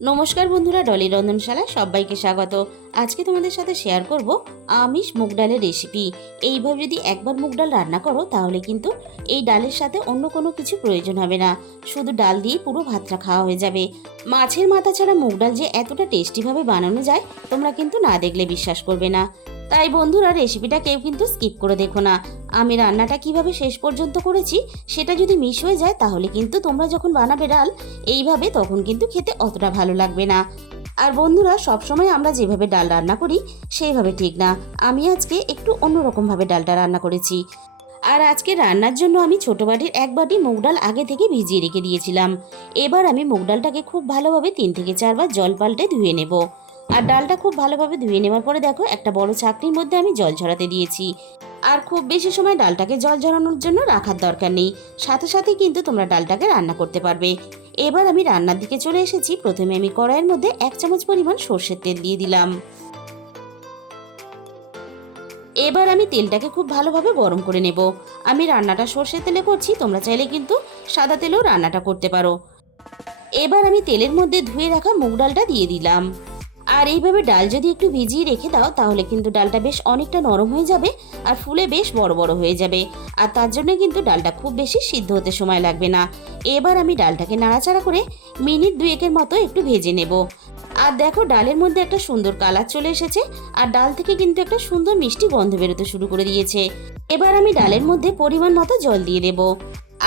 নমস্কার বন্ধুরা, ডলি রন্ধনশালায় সবাইকে স্বাগত। আজকে তোমাদের সাথে শেয়ার করব আমিষ মুগ ডালের রেসিপি এইভাবে যদি একবার মুগ ডাল রান্না করো, তাহলে কিন্তু এই ডালের সাথে অন্য কোনো কিছু প্রয়োজন হবে না। শুধু ডাল দিয়ে পুরো ভাতটা খাওয়া হয়ে যাবে। মাছের মাথা ছাড়া মুগ ডাল যে এতটা টেস্টিভাবে বানানো যায়, তোমরা কিন্তু না দেখলে বিশ্বাস করবে না। তাই বন্ধুরা রেসিপিটা কেউ কিন্তু স্কিপ করে দেখো না। আমি রান্নাটা কীভাবে শেষ পর্যন্ত করেছি, সেটা যদি মিস হয়ে যায়, তাহলে কিন্তু তোমরা যখন বানাবে ডাল, এইভাবে তখন কিন্তু খেতে অতটা ভালো লাগবে না। আর বন্ধুরা, সবসময় আমরা যেভাবে ডাল রান্না করি, সেইভাবে ঠিক না। আমি আজকে একটু অন্যরকমভাবে ডালটা রান্না করেছি। আর আজকে রান্নার জন্য আমি ছোট বাটির এক বাটি মুগ ডাল আগে থেকে ভিজিয়ে রেখে দিয়েছিলাম। এবার আমি মুগ ডালটাকে খুব ভালোভাবে তিন থেকে চারবার জল পাল্টে ধুয়ে নেব। আর ডালটা খুব ভালোভাবে ধুয়ে নেওয়ার পরে দেখো, একটা বড় চাকরির মধ্যে আমি জল ঝরাতে দিয়েছি। আর খুব বেশি সময় ডালটাকে জল ঝরানোর জন্য রাখার দরকার নেই। সাথে সাথে কিন্তু তোমরা ডালটাকে রান্না করতে পারবে। এবার আমি রান্নার দিকে চলে এসেছি। প্রথমে আমি কড়াইয়ের মধ্যে এক চামচ পরিমাণ সর্ষের তেল দিয়ে দিলাম। এবার আমি তেলটাকে খুব ভালোভাবে গরম করে নেব। আমি রান্নাটা সর্ষের তেলে করছি, তোমরা চাইলে কিন্তু সাদা তেলেও রান্নাটা করতে পারো। এবার আমি তেলের মধ্যে ধুয়ে রাখা মুগ ডালটা দিয়ে দিলাম। আর এইভাবে ডাল যদি একটু ভিজিয়ে রেখে দাও, তাহলে কিন্তু ডালটা বেশ অনেকটা নরম হয়ে যাবে আর ফুলে বেশ বড় বড় হয়ে যাবে। আর তার জন্য কিন্তু ডালটা খুব বেশি সিদ্ধ হতে সময় লাগবে না। এবার আমি ডালটাকে নাড়াচাড়া করে মিনিট দুয়েকের মতো একটু ভেজে নেব। আর দেখো, ডালের মধ্যে একটা সুন্দর কালার চলে এসেছে। আর ডাল থেকে কিন্তু একটা সুন্দর মিষ্টি গন্ধ বেরোতে শুরু করে দিয়েছে। এবার আমি ডালের মধ্যে পরিমাণ মতো জল দিয়ে দেব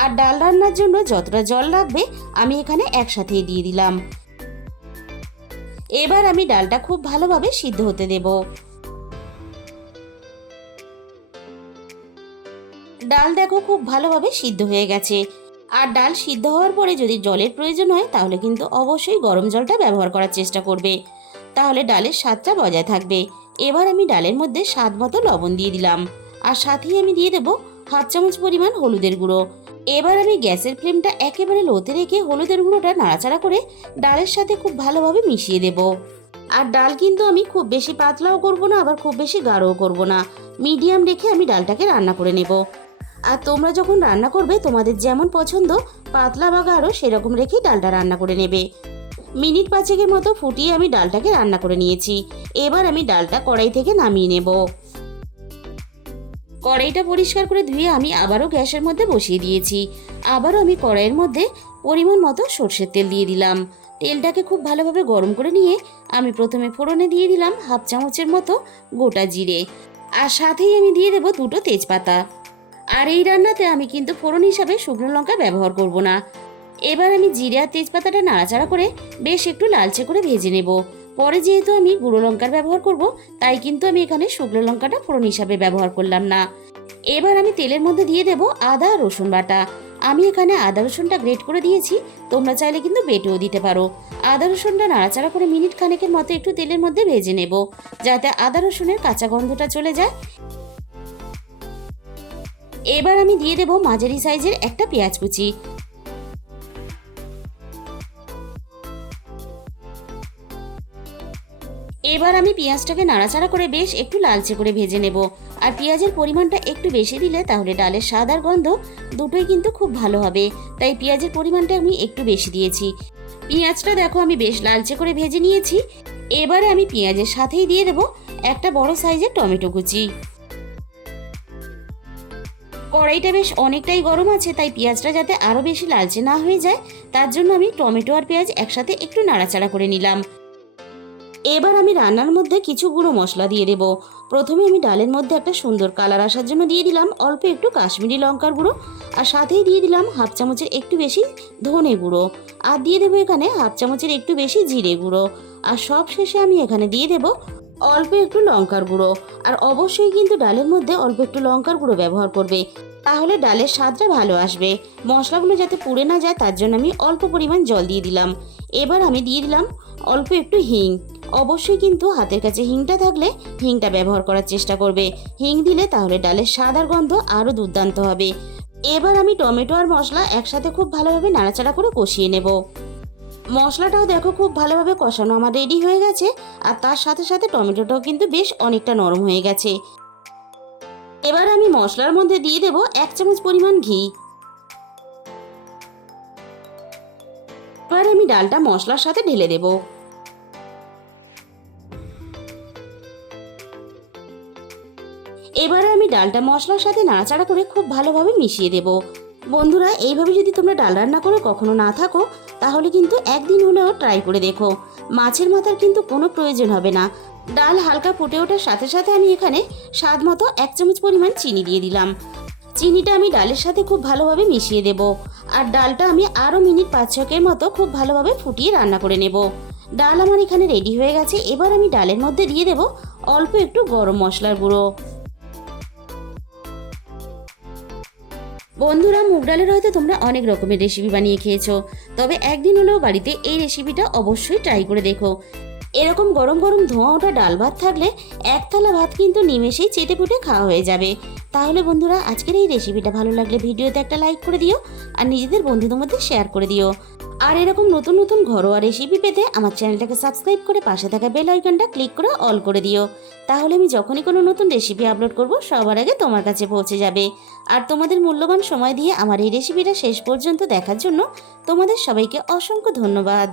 আর ডাল রান্নার জন্য যতটা জল লাগবে, আমি এখানে একসাথেই দিয়ে দিলাম। এবার আমি ডালটা খুব ভালোভাবে সিদ্ধ হতে দেব। ডাল দেখো খুব ভালোভাবে সিদ্ধ হয়ে গেছে। আর ডাল সিদ্ধ হওয়ার পরে যদি জলের প্রয়োজন হয়, তাহলে কিন্তু অবশ্যই গরম জলটা ব্যবহার করার চেষ্টা করবে। তাহলে ডালের স্বাদটা বজায় থাকবে। এবার আমি ডালের মধ্যে স্বাদ মতো লবণ দিয়ে দিলাম। আর সাথেই আমি দিয়ে দেবো হাফ চামচ পরিমাণ হলুদের গুঁড়ো। এবার আমি গ্যাসের ফ্লেমটা একেবারে লোতে রেখে হলুদের গুঁড়োটা নাড়াচাড়া করে ডালের সাথে খুব ভালোভাবে মিশিয়ে দেব। আর ডাল কিন্তু আমি খুব বেশি পাতলাও করব না, আবার খুব বেশি গাঢ়ও করব না। মিডিয়াম রেখে আমি ডালটাকে রান্না করে নেব। আর তোমরা যখন রান্না করবে, তোমাদের যেমন পছন্দ, পাতলা বা গাঢ়, সেরকম রেখেই ডালটা রান্না করে নেবে। মিনিট পাঁচেকের মতো ফুটিয়ে আমি ডালটাকে রান্না করে নিয়েছি। এবার আমি ডালটা কড়াই থেকে নামিয়ে নেব। কড়াইটা পরিষ্কার করে ধুয়ে আমি আবারও গ্যাসের মধ্যে বসিয়ে দিয়েছি। আবারও আমি কড়াইয়ের মধ্যে পরিমাণ মতো সর্ষের তেল দিয়ে দিলাম। তেলটাকে খুব ভালোভাবে গরম করে নিয়ে আমি প্রথমে ফোড়নে দিয়ে দিলাম হাফ চামচের মতো গোটা জিরে। আর সাথেই আমি দিয়ে দেবো দুটো তেজপাতা। আর এই রান্নাতে আমি কিন্তু ফোড়ন হিসাবে শুকনো লঙ্কা ব্যবহার করব না। এবার আমি জিরে আর তেজপাতাটা নাড়াচাড়া করে বেশ একটু লালচে করে ভেজে নেব। পরে যেহেতু আমি গুঁড়ো লঙ্কার ব্যবহার করব, তাই কিন্তু আমি এখানে শুকনো লঙ্কাটা ফোড়ন হিসাবে ব্যবহার করলাম না। এবার আমি তেলের মধ্যে দিয়ে দেব আদা, রসুন বাটা। আমি এখানে আদা, রসুনটা গ্রেট করে দিয়েছি, তোমরা চাইলে কিন্তু বেটেও দিতে পারো। আদা, রসুনটা নাড়াচাড়া করে মিনিট খানেকের মতো একটু তেলের মধ্যে ভেজে নেব, যাতে আদা, রসুনের কাঁচা গন্ধটা চলে যায়। এবার আমি দিয়ে দেব মাঝারি সাইজের একটা পেঁয়াজ কুচি। এবার আমি পেঁয়াজটাকে নাড়াচাড়া করে বেশ একটু লালচে করে ভেজে নেব। আর পেঁয়াজের পরিমাণটা একটু বেশি দিলে তাহলে ডালের স্বাদ আর গন্ধ দুটোই কিন্তু খুব ভালো হবে। তাই পেঁয়াজের পরিমাণটা আমি একটু বেশি দিয়েছি। পেঁয়াজটা দেখো আমি বেশ লালচে করে ভেজে নিয়েছি। এবারে আমি পেঁয়াজের সাথেই দিয়ে দেব একটা বড় সাইজের টমেটো কুচি। কড়াইটা বেশ অনেকটাই গরম আছে, তাই পেঁয়াজটা যাতে আরও বেশি লালচে না হয়ে যায়, তার জন্য আমি টমেটো আর পেঁয়াজ একসাথে একটু নাড়াচাড়া করে নিলাম। এবার আমি রান্নার মধ্যে কিছু গুঁড়ো মশলা দিয়ে দেবো। প্রথমে আমি ডালের মধ্যে একটা সুন্দর কালার আসার জন্য দিয়ে দিলাম অল্প একটু কাশ্মীরি লঙ্কার গুঁড়ো আর সাথেই দিয়ে দিলাম হাফ চামচের একটু বেশি ধনে গুঁড়ো। আর দিয়ে দেবো এখানে হাফ চামচের একটু বেশি জিরে গুঁড়ো। আর সব শেষে আমি এখানে দিয়ে দেবো অল্প একটু লঙ্কার গুঁড়ো। আর অবশ্যই কিন্তু ডালের মধ্যে অল্প একটু লঙ্কার গুঁড়ো ব্যবহার করবে। তাহলে ডালের স্বাদটা ভালো আসবে। মশলাগুলো যাতে পুড়ে না যায় তার জন্য আমি অল্প পরিমাণ জল দিয়ে দিলাম। এবার আমি দিয়ে দিলাম অল্প একটু হিং। অবশ্যই কিন্তু হাতের কাছে হিংটা থাকলে হিংটা ব্যবহার করার চেষ্টা করবে। হিং দিলে তাহলে ডালের স্বাদ আর গন্ধ আরও দুর্দান্ত হবে। এবার আমি টমেটো আর মশলা একসাথে খুব ভালোভাবে নাড়াচাড়া করে কষিয়ে নেব। মশলাটাও দেখো খুব ভালোভাবে কষানো আমার রেডি হয়ে গেছে আর তার সাথে সাথে টমেটোটাও কিন্তু বেশ অনেকটা নরম হয়ে গেছে। এবার আমি মশলার মধ্যে দিয়ে দেব এক চামচ পরিমাণ ঘি। এবার আমি ডালটা মশলার সাথে ঢেলে দেব। এবারে আমি ডালটা মশলার সাথে নাড়াচাড়া করে খুব ভালোভাবে মিশিয়ে দেব। বন্ধুরা, এইভাবে যদি তোমরা ডাল রান্না করে কখনো না থাকো, তাহলে কিন্তু একদিন হলেও ট্রাই করে দেখো। মাছের মাথার কিন্তু কোনো প্রয়োজন হবে না। ডাল হালকা ফুটে ওঠার সাথে সাথে আমি এখানে স্বাদ মতো এক চামচ পরিমাণ চিনি দিয়ে দিলাম। চিনিটা আমি ডালের সাথে খুব ভালোভাবে মিশিয়ে দেব। আর ডালটা আমি আরও মিনিট পাঁচ ছকের মতো খুব ভালোভাবে ফুটিয়ে রান্না করে নেব। ডাল আমার এখানে রেডি হয়ে গেছে। এবার আমি ডালের মধ্যে দিয়ে দেব অল্প একটু গরম মশলার গুঁড়ো। বন্ধুরা, মুগ ডালের হয়তো তোমরা অনেক রকমের রেসিপি বানিয়ে খেয়েছো। তবে একদিন হলেও বাড়িতে এই রেসিপিটা অবশ্যই ট্রাই করে দেখো। এরকম গরম গরম ধোঁয়া ওঠা ডাল ভাত থাকলে এক থালা ভাত কিন্তু নিমেষেই চেটে পুটে খাওয়া হয়ে যাবে। তাহলে বন্ধুরা, আজকের এই রেসিপিটা ভালো লাগলে ভিডিওতে একটা লাইক করে দিও আর নিজেদের বন্ধুদের মধ্যে শেয়ার করে দিও। আর এরকম নতুন নতুন ঘরোয়া রেসিপি পেতে আমার চ্যানেলটাকে সাবস্ক্রাইব করে পাশে থাকা বেল আইকনটা ক্লিক করে অল করে দিও। তাহলে আমি যখনই কোনো নতুন রেসিপি আপলোড করব, সবার আগে তোমার কাছে পৌঁছে যাবে। আর তোমাদের মূল্যবান সময় দিয়ে আমার এই রেসিপিটা শেষ পর্যন্ত দেখার জন্য তোমাদের সবাইকে অসংখ্য ধন্যবাদ।